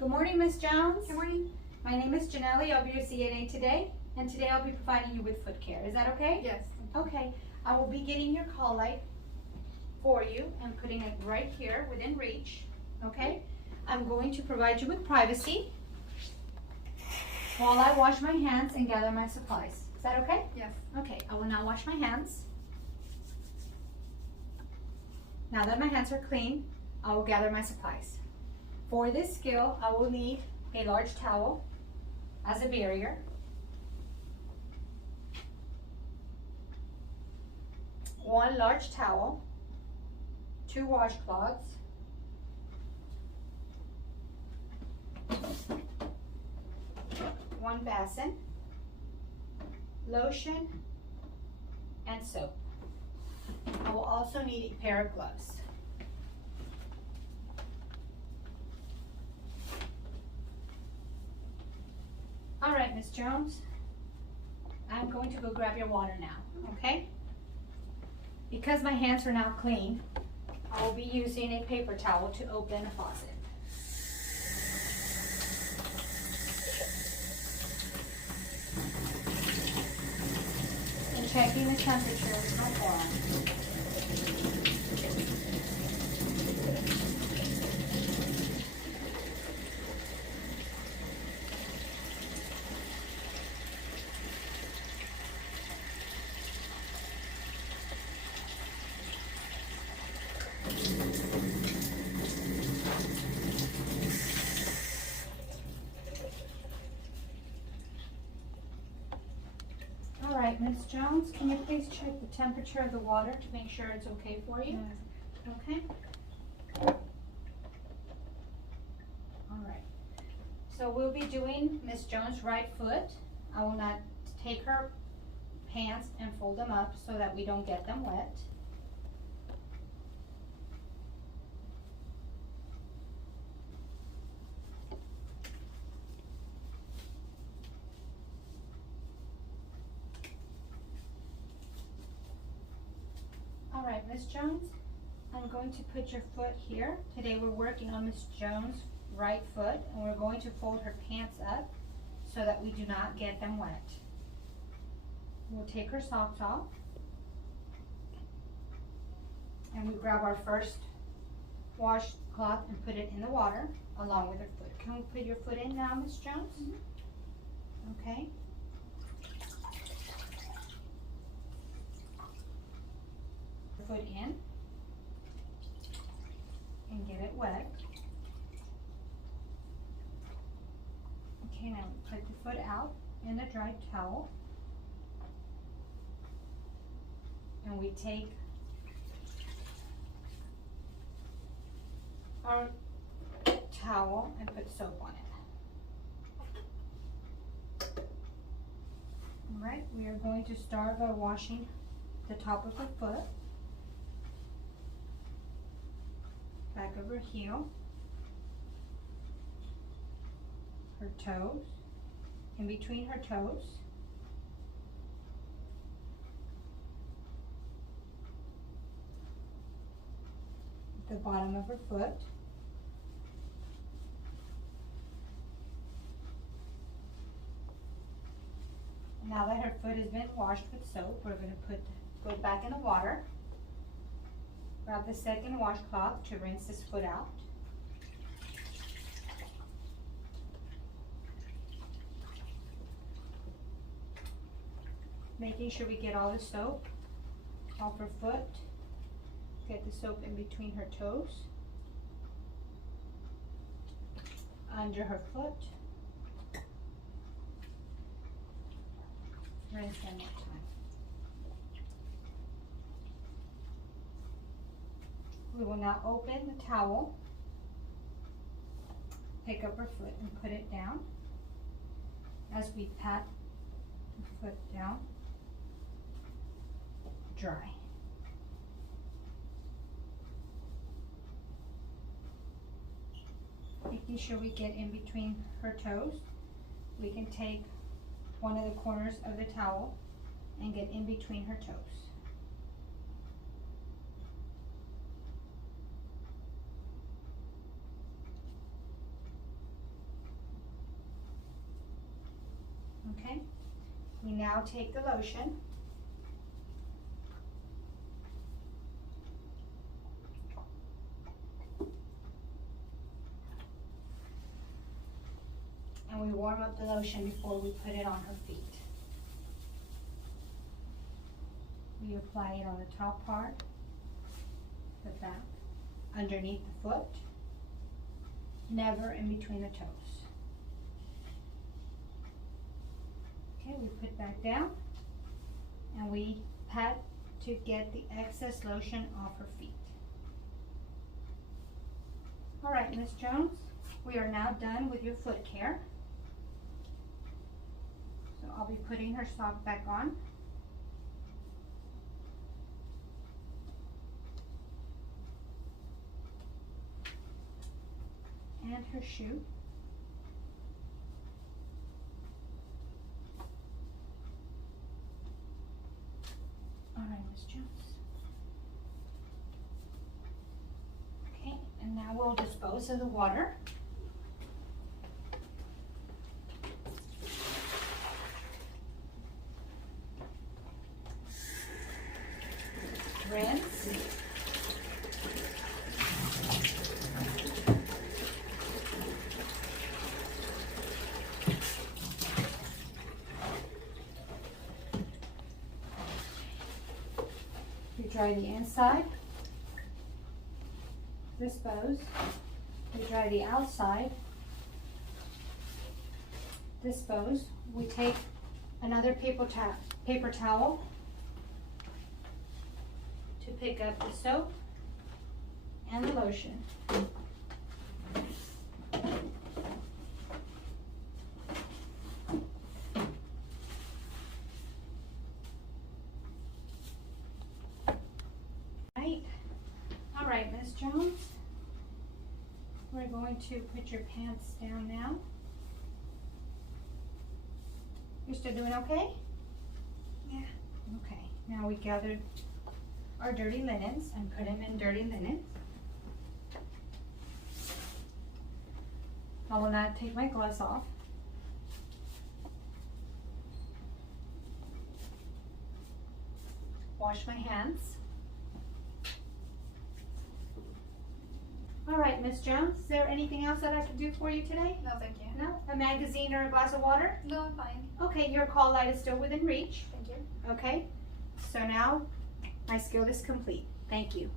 Good morning, Ms. Jones. Good morning. My name is Janelle. I'll be your CNA today, and today I'll be providing you with foot care. Is that okay? Yes. Okay. I will be getting your call light for you and putting it right here within reach. Okay? I'm going to provide you with privacy while I wash my hands and gather my supplies. Is that okay? Yes. Okay, I will now wash my hands. Now that my hands are clean, I will gather my supplies. For this skill, I will need a large towel as a barrier, one large towel, 2 washcloths, one basin, lotion, and soap. I will also need a pair of gloves. All right, Miss Jones, I'm going to go grab your water now, okay? Because my hands are now clean, I will be using a paper towel to open the faucet. And checking the temperature of my water. All right, Ms. Jones, can you please check the temperature of the water to make sure it's okay for you? Yes. Okay. All right. So we'll be doing Ms. Jones' right foot. I will not take her pants and fold them up so that we don't get them wet. All right, Ms. Jones, I'm going to put your foot here. Today we're working on Ms. Jones' right foot, and we're going to fold her pants up so that we do not get them wet. We'll take her socks off, and we grab our first washcloth and put it in the water along with her foot. Can we put your foot in now, Ms. Jones? Mm-hmm. Okay. Foot in and get it wet. Okay, now put the foot out in a dry towel, and we take our towel and put soap on it. All right, we are going to start by washing the top of her foot, back of her heel, her toes, in between her toes, the bottom of her foot, now that her foot has been washed with soap, we're going to put the foot back in the water. Grab the second washcloth to rinse this foot out. Making sure we get all the soap off her foot. Get the soap in between her toes, under her foot. Rinse one more time. We will now open the towel, pick up her foot and put it down as we pat the foot down, dry. Making sure we get in between her toes, we can take one of the corners of the towel and get in between her toes. We now take the lotion. And we warm up the lotion before we put it on her feet. We apply it on the top part, the back, underneath the foot, never in between the toes. Okay, we put that down and we pat to get the excess lotion off her feet. All right, Miss Jones, we are now done with your foot care. So I'll be putting her sock back on. And her shoe. All right, Miss Jones. Okay, and now we'll dispose of the water. Rinse. You dry the inside, dispose. We dry the outside, dispose. We take another paper towel to pick up the soap and the lotion. All right, Miss Jones, we're going to put your pants down now. You're still doing okay? Yeah. Okay, now we gathered our dirty linens and put them in dirty linens. I will not take my gloves off. Wash my hands. All right, Miss Jones, is there anything else that I can do for you today? No, thank you. No? A magazine or a glass of water? No, I'm fine. Okay, your call light is still within reach. Thank you. Okay, so now my skill is complete. Thank you.